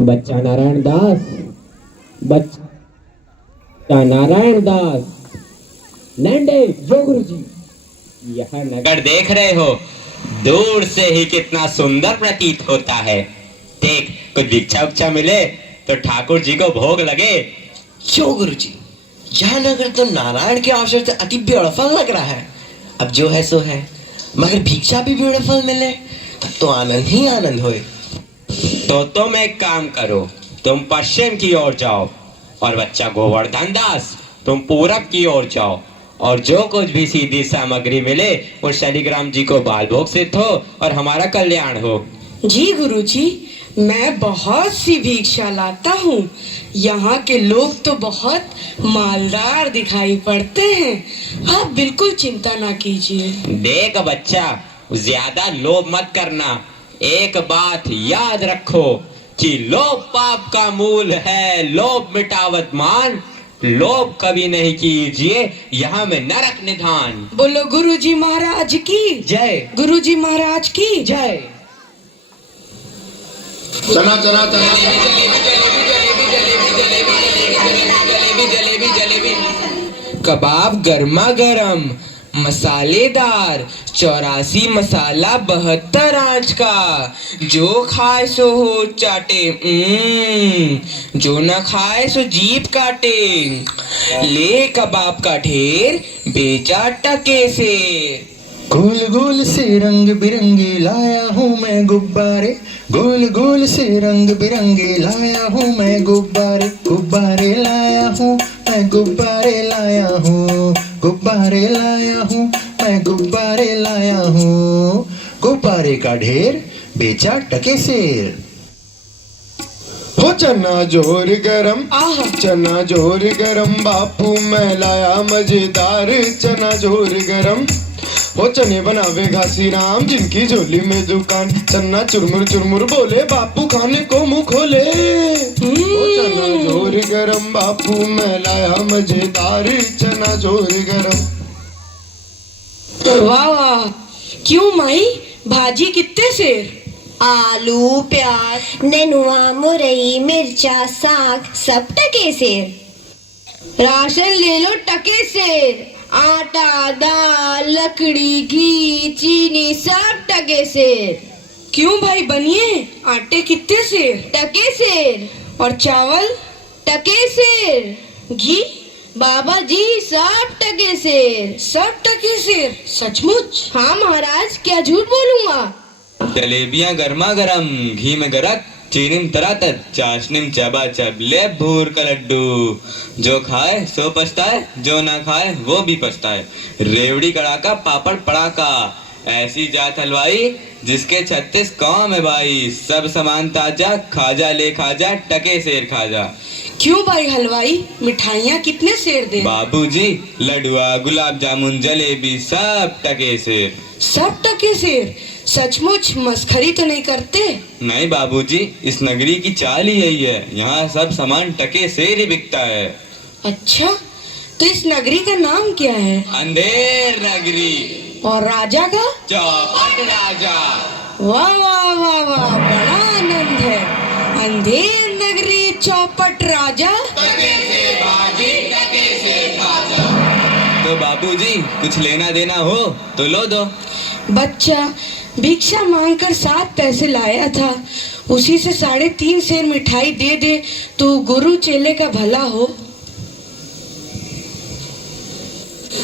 बच्चा नारायण दास, बच्चा नारायण दास, लैंडे जो गुरुजी। यह नगर देख रहे हो, दूर से ही कितना सुंदर प्रतीत होता है। देख, कुछ भिक्षा उक्षा मिले तो ठाकुर जी को भोग लगे। क्यों गुरुजी, यह नगर तो नारायण के अवसर से अति ब्यूटीफुल लग रहा है। अब जो है सो है, मगर भिक्षा भी ब्यूटीफुल मिले तब तो आनंद ही आनंद होए। तो तुम एक काम करो, तुम पश्चिम की ओर जाओ और बच्चा गोवर्धन दास तुम पूरब की ओर जाओ, और जो कुछ भी सीधी सामग्री मिले वो शालिग्राम जी को बाल भोग सिद्ध हो और हमारा कल्याण हो। जी गुरुजी, मैं बहुत सी भिक्षा लाता हूँ। यहाँ के लोग तो बहुत मालदार दिखाई पड़ते हैं। आप बिल्कुल चिंता ना कीजिए। देख बच्चा, ज्यादा लोभ मत करना। एक बात याद रखो कि लोभ पाप का मूल है, लोभ मिटावत मान, लोभ कभी नहीं कीजिए, यहाँ में नरक निधान। बोलो गुरुजी महाराज की जय। गुरुजी महाराज की जय। चना चना चना कबाब गर्मा गर्म मसालेदार 84 मसाला 72 आंच का, जो खाए सो हो चाटे, जो न खाए सो जीभ काटे। ले कबाब का ढेर बेचा टके से। गोल गोल से रंग बिरंगे लाया हूँ मैं गुब्बारे, गोल गोल से रंग बिरंगे लाया हूँ मैं गुब्बारे, गुब्बारे लाया हूँ मैं गुब्बारे लाया हूँ, गुब्बारे लाया हूँ मैं गुब्बारे लाया हूँ। गुब्बारे का ढेर बेचा टके सेर। हो चना जोर गरम, चना जोर गरम, बापू मैं लाया मजेदार चना जोर गरम। हो चने बनावे घासी राम, जिनकी झोली में दुकान, चन्ना चुरमुर चुरमुर बोले, बापू खाने को मुंह खोले। हो चना जोर गरम, बापू मैं लाया मजेदार चना जोर गरम। वाह वाह, क्यों माई, भाजी कितने सेर? आलू प्याज नेनुआ मुरई मिर्चा साग सब टके सेर। राशन ले लो टके सेर। आटा दाल लकड़ी घी चीनी सब टके सेर। क्यों भाई बनिए, आटे कितने सेर? टके सेर। और चावल? टके सेर। घी? बाबा जी सब टके सेर। सब टके सेर? सचमुच? हाँ महाराज, क्या झूठ बोलूंगा। जलेबियां गर्मा गर्म, घी में गरक, चीनी में तरातत, चाशनी में चबाचब, ले भूर का लड्डू। जो खाए सो पछताए, जो ना खाए वो भी पछताए। रेवड़ी कड़ाका पापड़ पड़ाका, ऐसी जात हलवाई जिसके 36 काम है भाई। सब सामान ताजा, खाजा ले खाजा, टके सेर खाजा। क्यों भाई हलवाई, मिठाइयाँ कितने सेर दे? बाबूजी लडुआ गुलाब जामुन जलेबी सब टके सेर। सब टके सेर? सचमुच मस्खरी तो नहीं करते? नहीं बाबूजी, इस नगरी की चाल ही यही है, यहाँ सब सामान टके सेर ही बिकता है। अच्छा, तो इस नगरी का नाम क्या है? अंधेर नगरी। और राजा का? चौपट राजा। वाह वाह वाह वाह, बड़ा आनंद है। अंधेर नगरी चौपट राजा। तो बाबूजी कुछ लेना देना हो तो लो दो। बच्चा भिक्षा मांगकर 7 पैसे लाया था, उसी से 3.5 सेर मिठाई दे दे तो गुरु चेले का भला हो।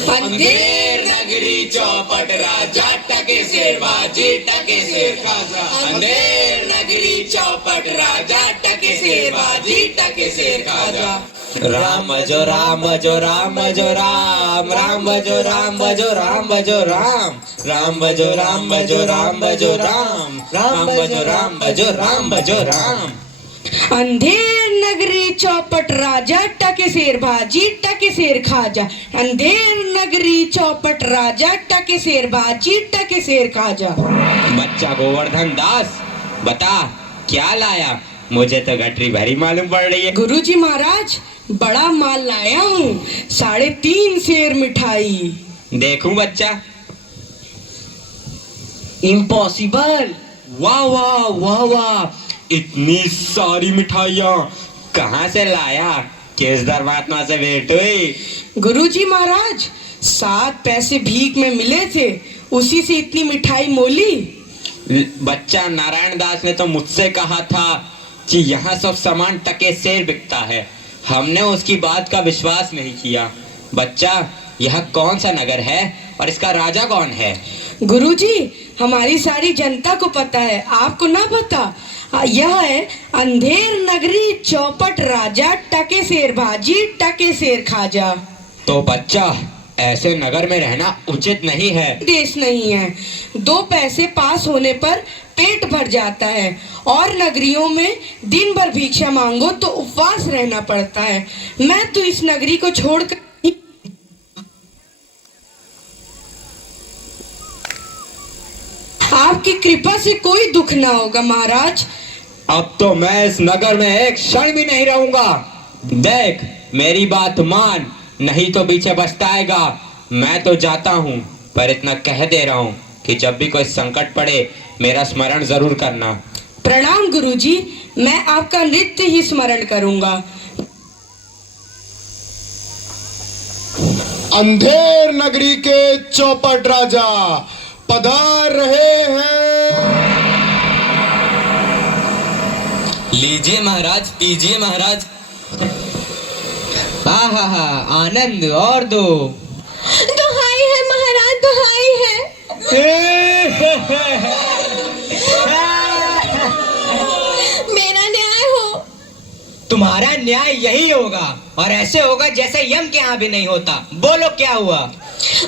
अंधेर नगरी चौपट राजा, टके सेर बाजी टके सेर खाजा। अंधेर नगरी चौपट राजा, टके सेर बाजी टके सेर खाजा। राम भजो राम भजो राम भजो राम, राम भजो राम भजो राम भजो राम, राम भजो राम भजो राम भजो राम, राम भजो राम भजो राम भजो राम। अंधेर नगरी चौपट राजा, टके सेर भाजी टके सेर खाजा। अंधेर नगरी चौपट राजा, टके सेर भाजी टके सेर खाजा। बच्चा गोवर्धन दास, बता क्या लाया? मुझे तो गठरी भरी मालूम पड़ रही है। गुरुजी महाराज, बड़ा माल लाया हूँ, 3.5 सेर मिठाई। देखूं बच्चा? इम्पॉसिबल। वाह वाह वाह वाह, इतनी सारी मिठाइयाँ कहाँ से लाया? किस धर्मात्मा से भेंट हुई? गुरुजी महाराज 7 पैसे भीख में मिले थे, उसी से इतनी मिठाई मोली। बच्चा नारायण दास ने तो मुझसे कहा था कि यहाँ सब सामान टके सेर बिकता है। हमने उसकी बात का विश्वास नहीं किया। बच्चा, यह कौन सा नगर है और इसका राजा कौन है? गुरुजी, हमारी सारी जनता को पता है, आपको ना पता? यह है अंधेर नगरी, चौपट राजा, टके शेर भाजी, टके शेर खाजा। तो बच्चा, ऐसे नगर में रहना उचित नहीं है। देश नहीं है। 2 पैसे पास होने पर पेट भर जाता है, और नगरियों में दिन भर भिक्षा मांगो तो उपवास रहना पड़ता है। मैं तो इस नगरी को छोड़कर आपकी कृपा से कोई दुख ना होगा महाराज। अब तो मैं इस नगर में एक क्षण भी नहीं रहूंगा। देख, मेरी बात मान, नहीं तो पीछे पछताएगा। मैं तो जाता हूँ, पर इतना कह दे रहा हूँ कि जब भी कोई संकट पड़े मेरा स्मरण जरूर करना। प्रणाम गुरुजी, मैं आपका नित्य ही स्मरण करूंगा। अंधेर नगरी के चौपट राजा पधार रहे हैं। लीजिए महाराज, पीजिए महाराज। हा, आनंद और दो। दुहाई है महाराज, दुहाई है। मेरा न्याय हो। तुम्हारा न्याय यही होगा, और ऐसे होगा जैसे यम के यहाँ भी नहीं होता। बोलो क्या हुआ?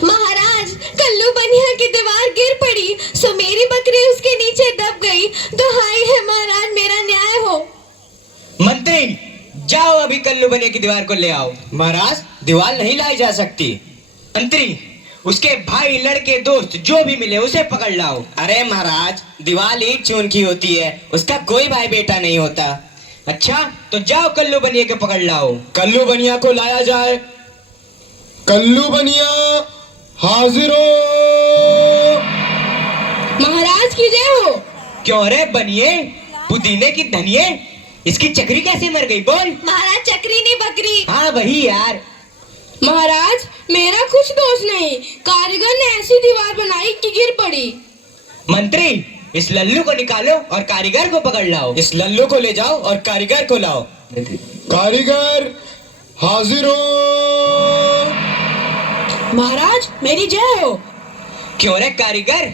महाराज, कल्लू बनिया की दीवार गिर पड़ी, सो मेरी बकरी उसके नीचे दब गई। दुहाई है महाराज, मेरा न्याय हो। मंत्री, जाओ अभी कल्लू बनिया की दीवार को ले आओ। महाराज, दीवार नहीं लाई जा सकती। मंत्री, उसके भाई, लड़के, दोस्त जो भी मिले उसे पकड़ लाओ। अरे महाराज, दीवार ईंट चून की होती है, उसका कोई भाई बेटा नहीं होता। अच्छा, तो जाओ कल्लू बनिया को पकड़ लाओ। कल्लू बनिया को लाया जाए। कल्लू बनिया हाजिर हो। महाराज की जय हो। क्यों रे बनिए, पुदीने की धनिये, इसकी चक्री कैसे मर गई? बोल। महाराज, चक्री नहीं बकरी। हाँ वही यार। महाराज, मेरा कुछ दोष नहीं, कारीगर ने ऐसी दीवार बनाई कि गिर पड़ी। मंत्री, इस लल्लू को निकालो और कारीगर को पकड़ लाओ। इस लल्लू को ले जाओ और कारीगर को लाओ। कारीगर हाजिर हो। महाराज, मेरी जय हो। क्यों रे कारीगर,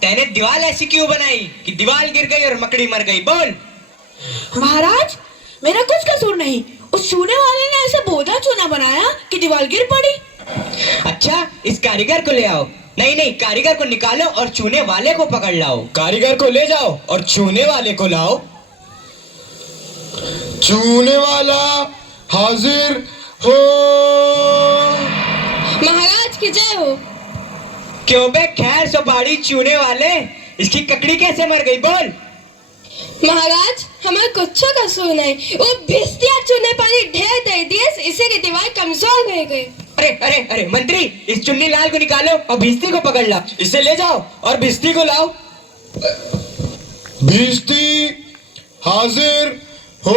तैने दीवार ऐसी क्यों बनाई कि दीवार गिर गई और मकड़ी मर गई? बोल। महाराज, मेरा कुछ कसूर नहीं, उस चूने वाले ने ऐसा बोधा चूना बनाया कि दीवार गिर पड़ी। अच्छा, इस कारीगर को ले आओ। नहीं, कारीगर को निकालो और चूने वाले को पकड़ लाओ। कारीगर को ले जाओ और चूने वाले को लाओ। चूने वाला हाजिर हो। महाराज की जय हो। क्यों बे खैर सुपारी चूने वाले, इसकी ककड़ी कैसे मर गई? बोल। महाराज, हमें कुछ कसूर नहीं, वो भिस्तिया चूने पानी ढेर दे दिए, इससे की दीवार कमजोर हो गई। अरे मंत्री, इस चुन्नी लाल को निकालो और भिस्ती को पकड़ लाओ। इसे ले जाओ और भिस्ती को लाओ। भिस्ती हाजिर हो।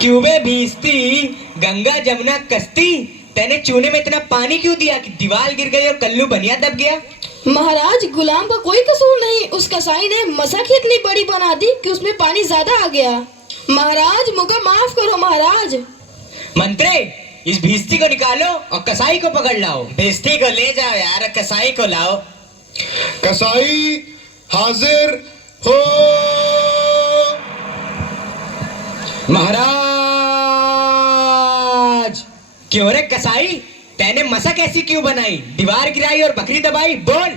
क्यों बे भिस्ती, गंगा जमुना कश्ती, तैने चूने में इतना पानी क्यों दिया कि दीवार गिर गई और कल्लू बनिया दब गया? महाराज, गुलाम का कोई कसूर नहीं, उस कसाई ने मसक ही इतनी बड़ी बना दी कि उसमें पानी ज्यादा आ गया। महाराज, मुझे माफ करो महाराज। मंत्री, इस भिस्ती को निकालो और कसाई को पकड़ लाओ। भिस्ती को ले जाओ यार, कसाई को लाओ। कसाई हाजिर हो। महाराज, क्यों रे कसाई, तैने मसक ऐसी क्यों बनाई, दीवार गिराई और बकरी दबाई? बोल।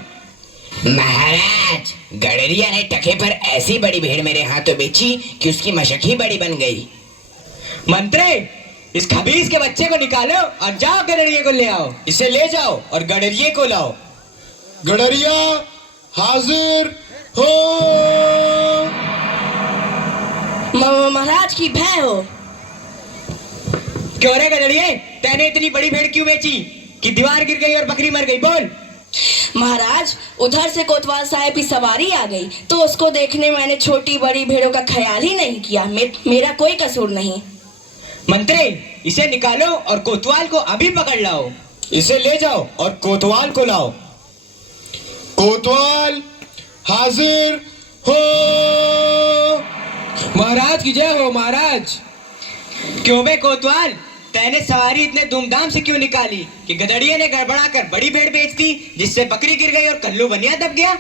महाराज, गडरिया ने टके पर ऐसी बड़ी भीड़ मेरे हाथों बेची कि उसकी मशक ही बड़ी बन गई। मंत्री, इस खबीस के बच्चे को निकालो और जाओ गडरिये को ले आओ। इसे ले जाओ और गडरिये को लाओ। गडरिया हाजिर हो। महाराज की भय हो। क्यों रे गडरिये, तैने इतनी बड़ी भेड़ क्यों बेची कि दीवार गिर गई और बकरी मर गई? बोल। महाराज, उधर से कोतवाल साहब की सवारी आ गई तो उसको देखने मैंने छोटी बड़ी भेड़ों का ख्याल ही नहीं किया। मेरा कोई कसूर नहीं। मंत्री, इसे निकालो और कोतवाल को अभी पकड़ लाओ। इसे ले जाओ और कोतवाल को लाओ। कोतवाल हाजिर हो। महाराज की जय हो। महाराज, क्यों बे कोतवाल, तैने सवारी इतने धूमधाम से क्यों निकाली कि गधड़िया ने गड़बड़ा कर बड़ी भेड़ बेच दी, जिससे बकरी गिर गई और कल्लू बनिया दब गया?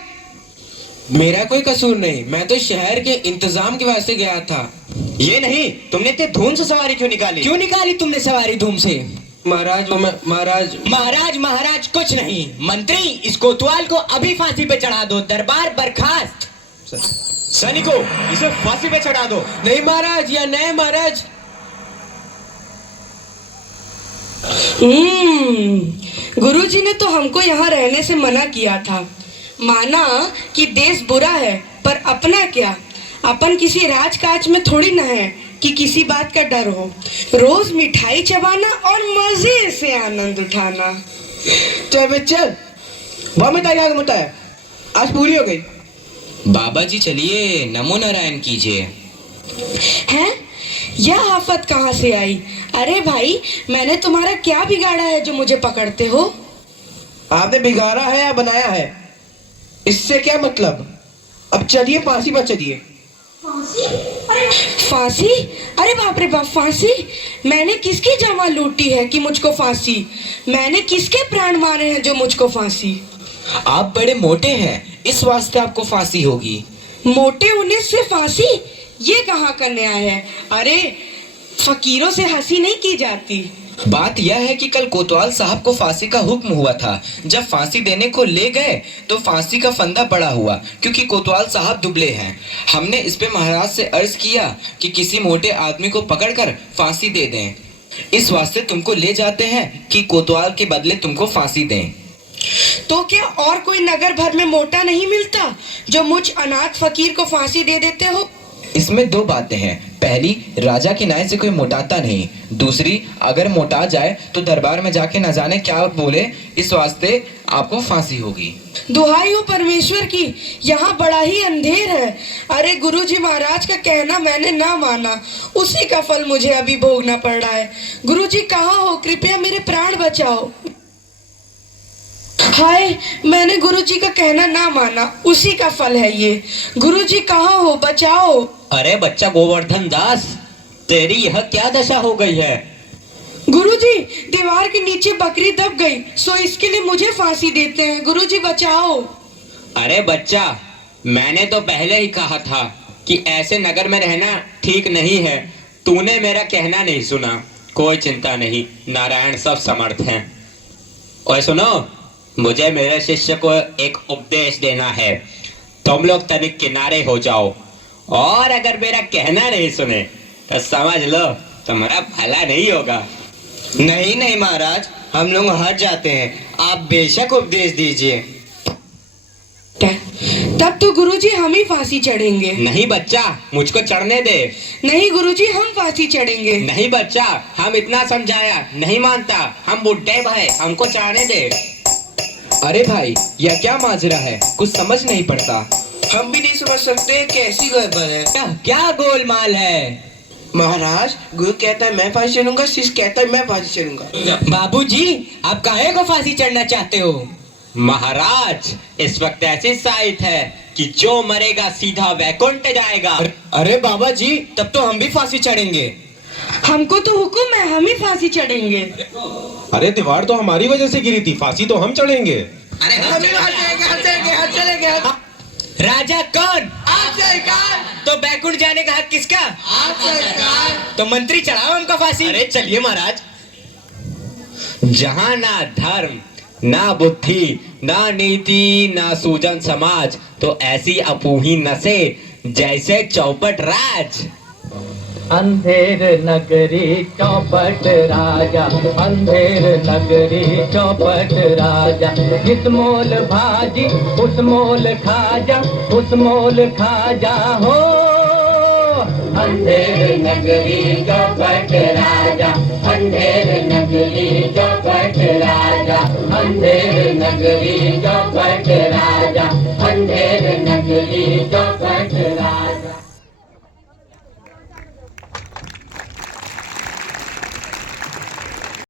मेरा कोई कसूर नहीं, मैं तो शहर के इंतजाम के वास्ते गया था। ये नहीं, तुमने इतने धूम से सवारी क्यों निकाली? क्यों निकाली तुमने सवारी धूम से? महाराज महाराज कुछ नहीं। मंत्री, इस कोतवाल को अभी फांसी पे चढ़ा दो। दरबार बर्खास्त। सैनिकों, इसे फांसी पे चढ़ा दो। नहीं महाराज, या नहीं महाराज। गुरुजी ने तो हमको यहाँ रहने से मना किया था। माना कि देश बुरा है, पर अपना क्या, अपन किसी राजकाज में थोड़ी ना है कि किसी बात का डर हो। रोज मिठाई चबाना और मजे से आनंद उठाना। चल में तैयार होता है, आज पूरी हो गई। बाबा जी चलिए, नमो नारायण कीजिए। हैं? यह आफत कहाँ से आई? अरे भाई, मैंने तुम्हारा क्या बिगाड़ा है जो मुझे पकड़ते हो? आपने बिगाड़ा है या बनाया है, इससे क्या मतलब। अब चलिए, फांसी पर चलिए। फांसी? अरे बाप रे बाप, फांसी? मैंने किसकी जान लूटी है कि मुझको फांसी? मैंने किसके प्राण मारे हैं जो मुझको फांसी? आप बड़े मोटे हैं, इस वास्ते आपको फांसी होगी। मोटे होने से फांसी? ये कहाँ का न्याय है? अरे फकीरों से हंसी नहीं की जाती। बात यह है कि कल कोतवाल साहब को फांसी का हुक्म हुआ था। जब फांसी देने को ले गए तो फांसी का फंदा पड़ा हुआ, क्योंकि कोतवाल साहब दुबले हैं। हमने इस पे महाराज से अर्ज किया कि किसी मोटे आदमी को पकड़कर फांसी दे दें। इस वास्ते तुमको ले जाते हैं कि कोतवाल के बदले तुमको फांसी दें। तो क्या और कोई नगर भर में मोटा नहीं मिलता जो मुझ अनाथ फकीर को फांसी दे देते हो? इसमें दो बातें हैं। पहली, राजा के न्याय से कोई मोटाता नहीं। दूसरी, अगर मोटा जाए तो दरबार में जाके न जाने क्या बोले, इस वास्ते आपको फांसी होगी। दुहाई हो परमेश्वर की, यहाँ बड़ा ही अंधेर है। अरे गुरुजी महाराज का कहना मैंने ना माना, उसी का फल मुझे अभी भोगना पड़ रहा है। गुरुजी कहाँ हो? कृपया मेरे प्राण बचाओ। हाय, मैंने गुरुजी का कहना ना माना, उसी का फल है ये। गुरुजी कहाँ हो? बचाओ। अरे बच्चा गोवर्धन दास, तेरी यह क्या दशा हो गई है? गुरुजी, दीवार के नीचे बकरी दब गई, सो इसके लिए मुझे फांसी देते हैं। गुरुजी बचाओ। अरे बच्चा, मैंने तो पहले ही कहा था कि ऐसे नगर में रहना ठीक नहीं है। तूने मेरा कहना नहीं सुना। कोई चिंता नहीं, नारायण सब समर्थ हैं। और सुनो, मुझे मेरे शिष्य को एक उपदेश देना है। तुम लोग तनिक किनारे हो जाओ, और अगर मेरा कहना नहीं सुने तो समझ लो तुम्हारा भला नहीं होगा। नहीं महाराज, हम लोग हट जाते हैं। आप बेशक उपदेश दीजिए। तब तो गुरुजी हम ही फांसी चढ़ेंगे। नहीं बच्चा, मुझको चढ़ने दे। नहीं गुरुजी, हम फांसी चढ़ेंगे। नहीं बच्चा, हम इतना समझाया नहीं मानता। हम बुढ़े भाई, हमको चढ़ने दे। अरे भाई, यह क्या माजरा है, कुछ समझ नहीं पड़ता। हम भी नहीं समझ सकते कैसी गड़बड़ है। क्या गोलमाल है? महाराज, गुरु कहता है मैं फांसी चढ़ूंगा, शिष्य कहता है मैं फांसी चढ़ूंगा। बाबूजी, आप काहे को फांसी चढ़ना चाहते हो? महाराज, इस वक्त ऐसी साइट है कि जो मरेगा सीधा वैकुंठ जाएगा। अरे बाबा जी, तब तो हम भी फांसी चढ़ेंगे। हमको तो हुक्म है, हम ही फांसी चढ़ेंगे। अरे दीवार तो हमारी वजह से गिरी थी, फांसी तो हम चढ़ेंगे। अरे हम चलेंगे। राजा कौन? आप सरकार। तो बैकुंठ जाने का हक किसका? आप सरकार। तो मंत्री चढ़ाओ हमको फांसी। अरे चलिए महाराज। जहाँ ना धर्म, ना बुद्धि, ना नीति, ना सूजन समाज, तो ऐसी अपूही नसे जैसे चौपट राज। अंधेर नगरी चौपट राजा, अंधेर नगरी चौपट राजा। जिस मोल भाजी उस मोल खाजा, उस मोल खाजा हो। अंधेर नगरी चौपट राजा, अंधेर नगरी चौपट राजा, अंधेर नगरी चौपट राजा, अंधेर नगरी